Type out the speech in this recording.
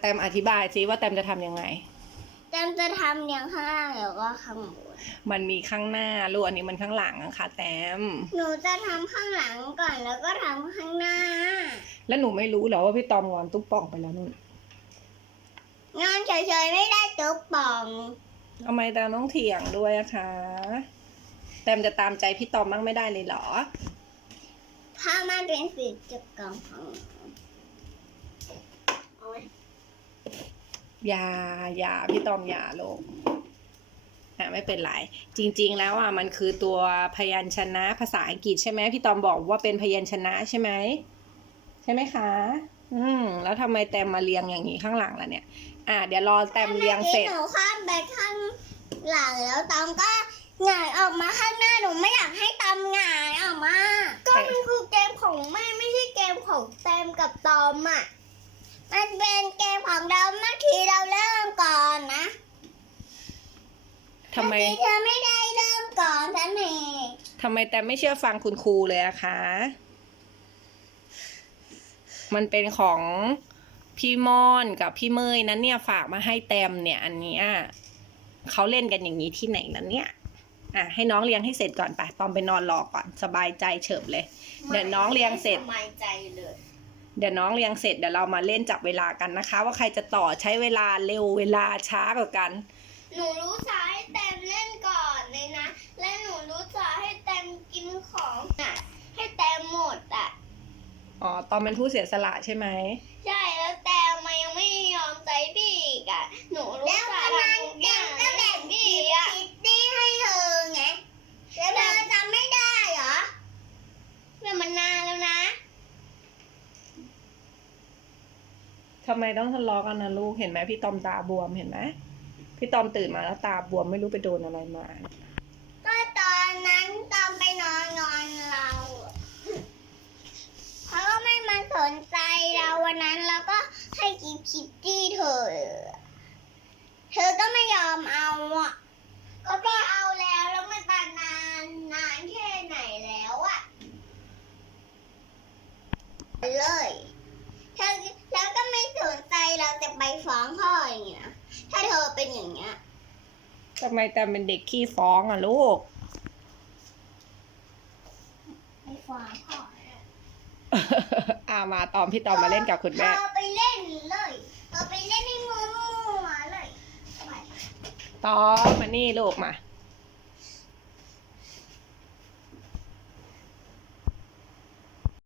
แตมอธิบายซิว่าแตมจะทำยังไง แตมจะทำอย่างข้างล่างแล้วก็ข้างบนมันมีข้างหน้าลูกอันนี้มันข้างหลังอะค่ะแตม หนูจะทำข้างหลังก่อนแล้วก็ทำข้างหน้า แล้วหนูไม่รู้เหรอว่าพี่ตอมงอนตุ๊กป่องไปแล้วนู่นงานเฉยๆไม่ได้ตุ๊กป่องทำไมแตมต้องเถียงด้วยอะคะแตมจะตามใจพี่ตอมบ้างไม่ได้เลยเหรอ ถ้ามันเป็นกิจกรรมของหนูเอาไว้ อ ย่าอย่าพี่ตอมอย่าลูกอะไม่เป็นไร จริง ๆ แล้วอะมันคือตัวพยัญชนะภาษาอังกฤษใช่ไหมพี่ตอมบอกว่าเป็นพยัญชนะใช่ไหมใช่ไหมคะ อืมแล้วทำไมแตมมาเรียงอย่างนี้ข้างหลังล่ะเนี่ย อะเดี๋ยวรอแตมเรียงเสร็จมื่อกี้หนูข้ามไปข้างหลังแล้วตอมก็หงายออกมาข้างหน้าหนูไม่อยากให้ตอมหงายออกมา ก็มันคือเกมของแม่ไม่ใช่เกมของแตมกับตอมอะมันเป็นเกมของเราเมื่อกี้เราเริ่มก่อนนะ ทำไมเอกี้เธอไม่ได้เริ่มก่อนฉันเองทำไมแตมไม่เชื่อฟังคุณครูเลยอะคะ มันเป็นของพี่ม่อนกับพี่เมยนั้นเนี่ยฝากมาให้แตมเนี่ย อันเนี้ยเขาเล่นกันอย่างนี้ที่ไหนนั้นเนี่ย อะให้น้องเรียงให้เสร็จก่อนไปตอมไปนอนรอก่อนสบายใจเฉิบเลย เดี๋ยวน้องเรียงเสร็จ สบายใจเลยเดี๋ยวน้องเรียงเสร็จเดี๋ยวเรามาเล่นจับเวลากันนะคะ ว่าใครจะต่อใช้เวลาเร็วเวลาช้ากว่ากัน หนูรู้สาให้แตมเล่นก่อนเลยนะ และหนูรู้สาให้แตมกินของอะ ให้แตมหมดอะ อ๋อ ตอนเป็นผู้เสียสละใช่ไหม ใช่แล้วแตมมันยังไม่ยอมใจพี่อีกอะ หนูรู้สาทำทุกอย่างก็แบ่งพี่อะ คิตตี้ให้เธอไงแล้วเธอจำไม่ได้เหรอเนี่ยมันนานแล้วนะ ทำไมต้องทะเลาะกันนะลูก เห็นไหมพี่ตอมตาบวมเห็นไหม พี่ตอมตื่นมาแล้วตาบวมไม่รู้ไปโดนอะไรมา ก็ตอนนั้นตอนไปนอนนอนเราเขาก็ไม่มาสนใจเราวันนั้นเราก็ให้กินคิตตี้เธอ เธอก็ไม่ยอมเอาอะก็พี่เอาแล้วแล้วมันตานานนานแค่ไหนแล้วอะเลยเธอแล้วก็ไม่สนใจเราจะไปฟ้องพ่ออย่างนี้นะ ถ้า เธอเป็นอย่างเงี้ยทำไมแตมเป็นเด็กขี้ฟ้องอะลูกไปฟ้องพ่ออามาตอมพี่ตอมมาเล่นกับคุณแม่ เธอไปเล่นเลยเธอไปเล่นให้มัวๆเลยไปตอมมานี่ลูกมา